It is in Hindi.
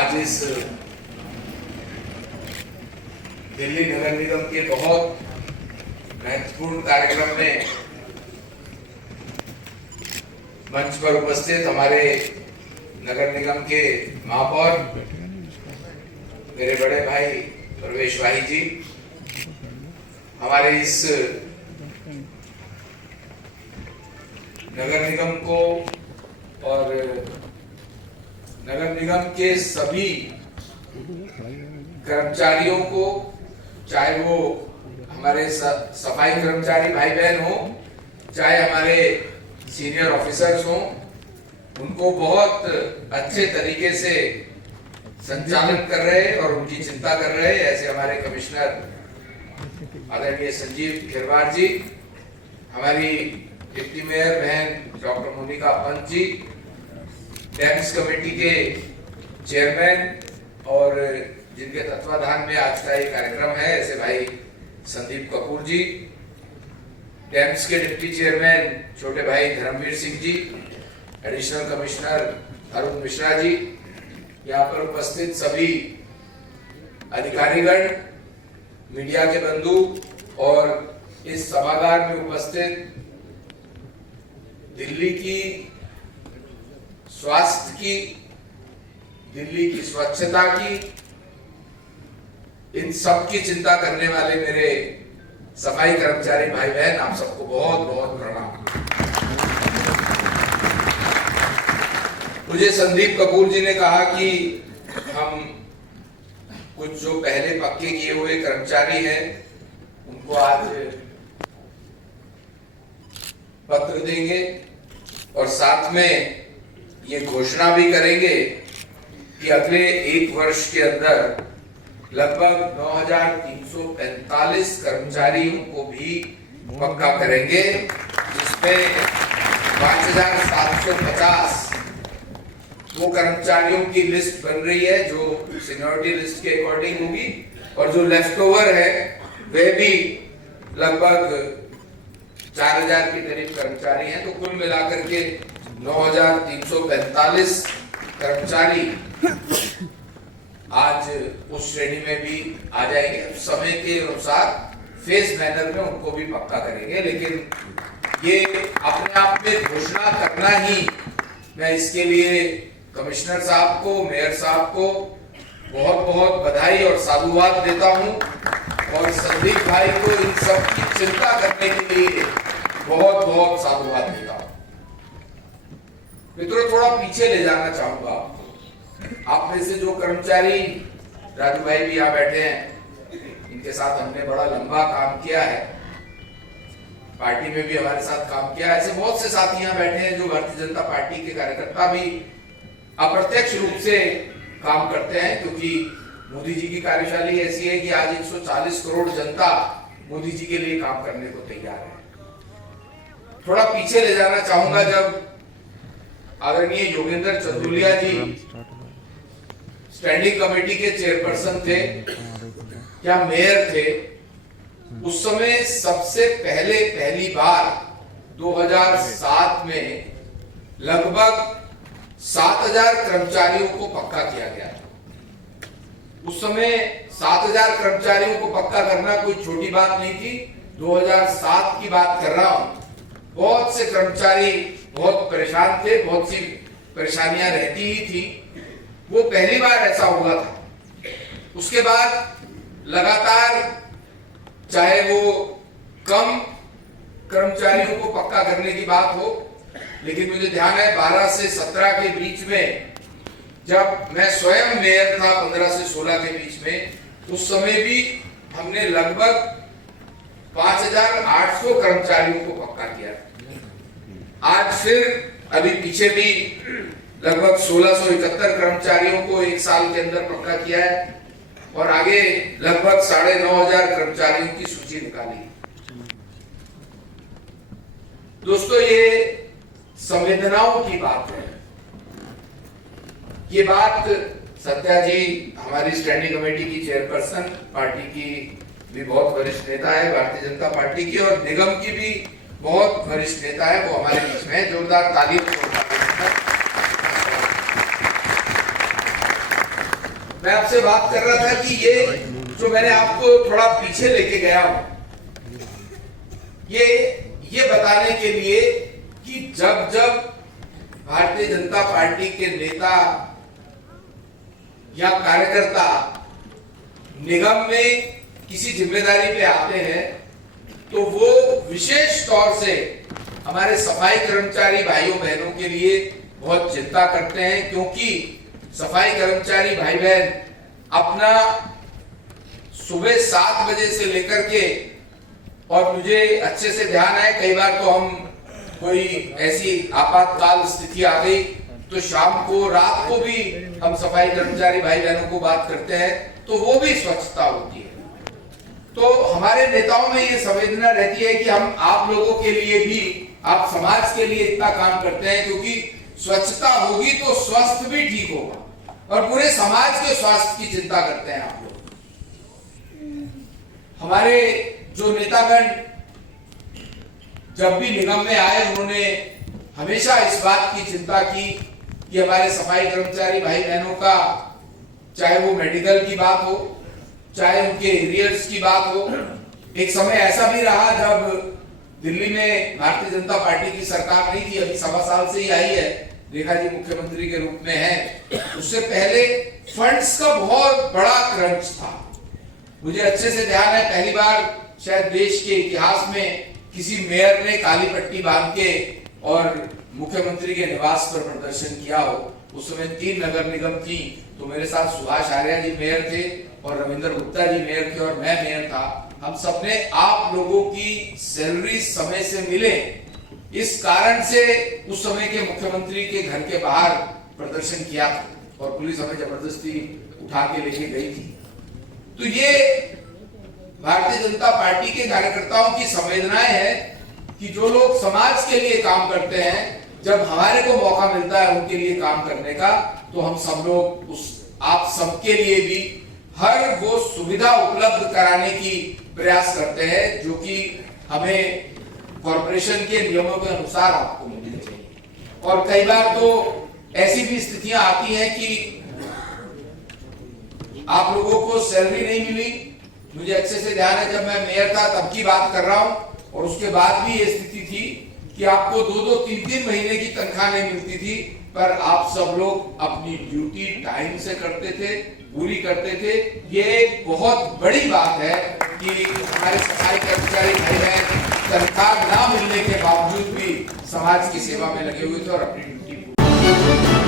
आज इस दिल्ली नगर निगम के बहुत महत्वपूर्ण कार्यक्रम में मंच पर उपस्थित हमारे नगर निगम के महापौर मेरे बड़े भाई प्रवेश भाई जी, हमारे इस नगर निगम को और नगर निगम के सभी कर्मचारियों को, चाहे वो हमारे सफाई कर्मचारी भाई बहन हो, चाहे हमारे सीनियर ऑफिसर्स हो, उनको बहुत अच्छे तरीके से संचालन कर रहे और उनकी चिंता कर रहे ऐसे हमारे कमिश्नर आदरणीय संजीव खिरवार जी, हमारी डिप्टी मेयर बहन doctor Monika Pant ji, dams committee के चेयरमैन और जिनके तत्वाधान में आज का ये कार्यक्रम है ऐसे भाई संदीप कपूर जी, डैम्स के डिप्टी चेयरमैन छोटे भाई धर्मवीर सिंह जी, एडिशनल कमिश्नर अरुण मिश्रा जी, यहाँ पर उपस्थित सभी अधिकारीगण, मीडिया के बंधु और इस सभागार में उपस्थित दिल्ली की स्वास्थ्य की, दिल्ली की स्वच्छता की, इन सब की चिंता करने वाले मेरे सफाई कर्मचारी भाई बहन, आप सबको बहुत बहुत प्रणाम। मुझे संदीप कपूर जी ने कहा कि हम कुछ जो पहले पक्के किए हुए कर्मचारी हैं उनको आज पत्र देंगे और साथ में ये घोषणा भी करेंगे कि अगले एक वर्ष के अंदर लगभग 9,345 कर्मचारियों को भी पक्का करेंगे, जिसमें 5,750 वो कर्मचारियों की लिस्ट बन रही है जो सीनियरिटी लिस्ट के अकॉर्डिंग होगी और जो लेफ्ट ओवर है वह भी लगभग 4,000 के करीब कर्मचारी हैं। तो कुल मिलाकर के 9,345 कर्मचारी आज उस श्रेणी में भी आ जाएंगे। समय के अनुसार फेज मैनर में उनको भी पक्का करेंगे, लेकिन ये अपने आप में घोषणा करना ही, मैं इसके लिए कमिश्नर साहब को, मेयर साहब को बहुत बहुत बधाई और साधुवाद देता हूं और संदीप भाई को इन सब की चिंता करने के लिए बहुत बहुत साधुवाद देता हूं। मित्रों, थोड़ा पीछे ले जाना चाहूंगा आपको। आप में से जो कर्मचारी, राजू भाई भी यहाँ बैठे हैं, इनके साथ हमने बड़ा लंबा काम किया है, पार्टी में भी हमारे साथ काम किया है। ऐसे बहुत से साथी यहाँ बैठे हैं जो भारतीय जनता पार्टी के कार्यकर्ता भी अप्रत्यक्ष रूप से काम करते हैं, क्योंकि मोदी जी की कार्यशैली ऐसी है कि आज 140 करोड़ जनता मोदी जी के लिए काम करने को तैयार है। थोड़ा पीछे ले जाना चाहूंगा, जब आदरणीय योगेंद्र चंदुलिया जी स्टैंडिंग कमेटी के चेयरपर्सन थे या मेयर थे, उस समय सबसे पहली बार 2007 में लगभग 7,000 कर्मचारियों को पक्का किया गया। उस समय 7,000 कर्मचारियों को पक्का करना कोई छोटी बात नहीं थी। 2007 की बात कर रहा हूं। बहुत से कर्मचारी बहुत परेशान थे, बहुत सी परेशानियां रहती ही थी। वो पहली बार ऐसा हुआ था। उसके बाद लगातार, चाहे वो कम कर्मचारियों को पक्का करने की बात हो, लेकिन मुझे ध्यान है 12 से 17 के बीच में, जब मैं स्वयं मेयर था 15 से 16 के बीच में, उस समय भी हमने लगभग 5,800 कर्मचारियों को पक्का किया। आज फिर अभी पीछे भी लगभग 1,671 कर्मचारियों को एक साल के अंदर पक्का किया है और आगे लगभग 9,500 कर्मचारियों की सूची निकाली। दोस्तों, ये संवेदनाओं की बात है। ये बात सत्या जी, हमारी स्टैंडिंग कमेटी की चेयरपर्सन, पार्टी की भी बहुत वरिष्ठ नेता है भारतीय जनता पार्टी की, और निगम की भी बहुत वरिष्ठ नेता है, वो हमारे बीच में। जोरदार तालियों। मैं आपसे बात कर रहा था कि ये जो मैंने आपको थोड़ा पीछे लेके गया हूं, ये बताने के लिए कि जब जब भारतीय जनता पार्टी के नेता या कार्यकर्ता निगम में किसी जिम्मेदारी पे आते हैं तो वो विशेष तौर से हमारे सफाई कर्मचारी भाइयों बहनों के लिए बहुत चिंता करते हैं, क्योंकि सफाई कर्मचारी भाई बहन अपना सुबह 7 बजे से लेकर के, और मुझे अच्छे से ध्यान है कई बार तो हम कोई ऐसी आपातकाल स्थिति आ गई तो शाम को रात को भी हम सफाई कर्मचारी भाई बहनों को बात करते हैं, तो वो भी स्वच्छता होती है। तो हमारे नेताओं में ये संवेदना रहती है कि हम आप लोगों के लिए भी, आप समाज के लिए इतना काम करते हैं, क्योंकि स्वच्छता होगी तो स्वास्थ्य भी ठीक होगा और पूरे समाज के स्वास्थ्य की चिंता करते हैं आप लोग। हमारे जो नेतागण जब भी निगम में आए उन्होंने हमेशा इस बात की चिंता की कि हमारे सफाई कर्मचारी भाई बहनों का, चाहे वो मेडिकल की बात हो, चाहे उनके एरियर्स की बात हो। एक समय ऐसा भी रहा जब दिल्ली में भारतीय जनता पार्टी की सरकार नहीं थी, अभी 1.25 साल से ही आई है, रेखा जी मुख्यमंत्री के रूप में है। उससे पहले फंड्स का बहुत बड़ा क्रंच था। मुझे अच्छे से ध्यान है पहली बार शायद देश के इतिहास में किसी मेयर ने काली पट्टी बांध के और मुख्यमंत्री के निवास पर प्रदर्शन किया हो। उस समय 3 नगर निगम थी, तो मेरे साथ सुभाष आर्या जी मेयर थे और रविंद्र गुप्ता जी मेयर थे और मैं मेयर था। हम सबने आप लोगों की सैलरी समय से मिले इस कारण से उस समय के मुख्यमंत्री के घर के बाहर प्रदर्शन किया था और पुलिस हमें जबरदस्ती उठा के लेके गई थी। तो ये भारतीय जनता पार्टी के कार्यकर्ताओं की संवेदनाएं हैं कि जो लोग समाज के लिए काम करते हैं, जब हमारे को मौका मिलता है उनके लिए काम करने का, तो हम सब लोग आप सबके लिए भी हर वो सुविधा उपलब्ध कराने की प्रयास करते हैं जो कि हमें कॉर्पोरेशन के नियमों के अनुसार आपको मिलनी चाहिए। और कई बार तो ऐसी भी स्थितियां आती हैं कि आप लोगों को सैलरी नहीं मिली। मुझे अच्छे से ध्यान है जब मैं मेयर था तब की बात कर रहा हूं, और उसके बाद भी ये स्थिति थी कि आपको 2-2, 3-3 महीने की तनख्वाह नहीं मिलती थी, पर आप सब लोग अपनी ड्यूटी टाइम से करते थे, पूरी करते थे। ये बहुत बड़ी बात है कि हमारे सफाई कर्मचारी भाई बहन तनख्वाह ना मिलने के बावजूद भी समाज की सेवा में लगे हुए थे और अपनी ड्यूटी